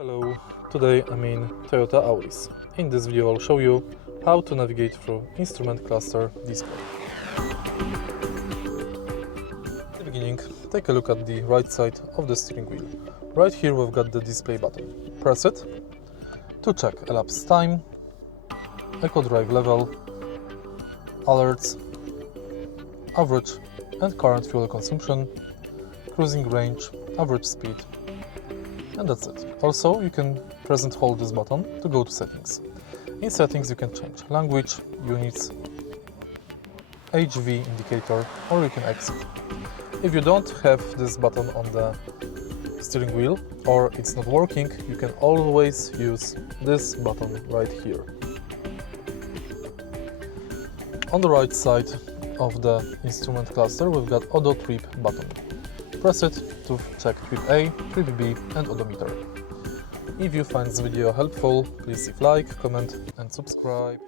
Hello, today I'm in Toyota Auris. In this video I'll show you how to navigate through instrument cluster display. At the beginning, take a look at the right side of the steering wheel. Right here we've got the display button. Press it to check elapsed time, eco drive level, alerts, average and current fuel consumption, cruising range, average speed, and that's it. Also, you can press and hold this button to go to settings. In settings you can change language, units, HV indicator, or you can exit. If you don't have this button on the steering wheel or it's not working, you can always use this button right here. On the right side of the instrument cluster we've got Auto Trip button. Press it to check Trip A, Trip B and odometer. If you find this video helpful, please leave like, comment and subscribe.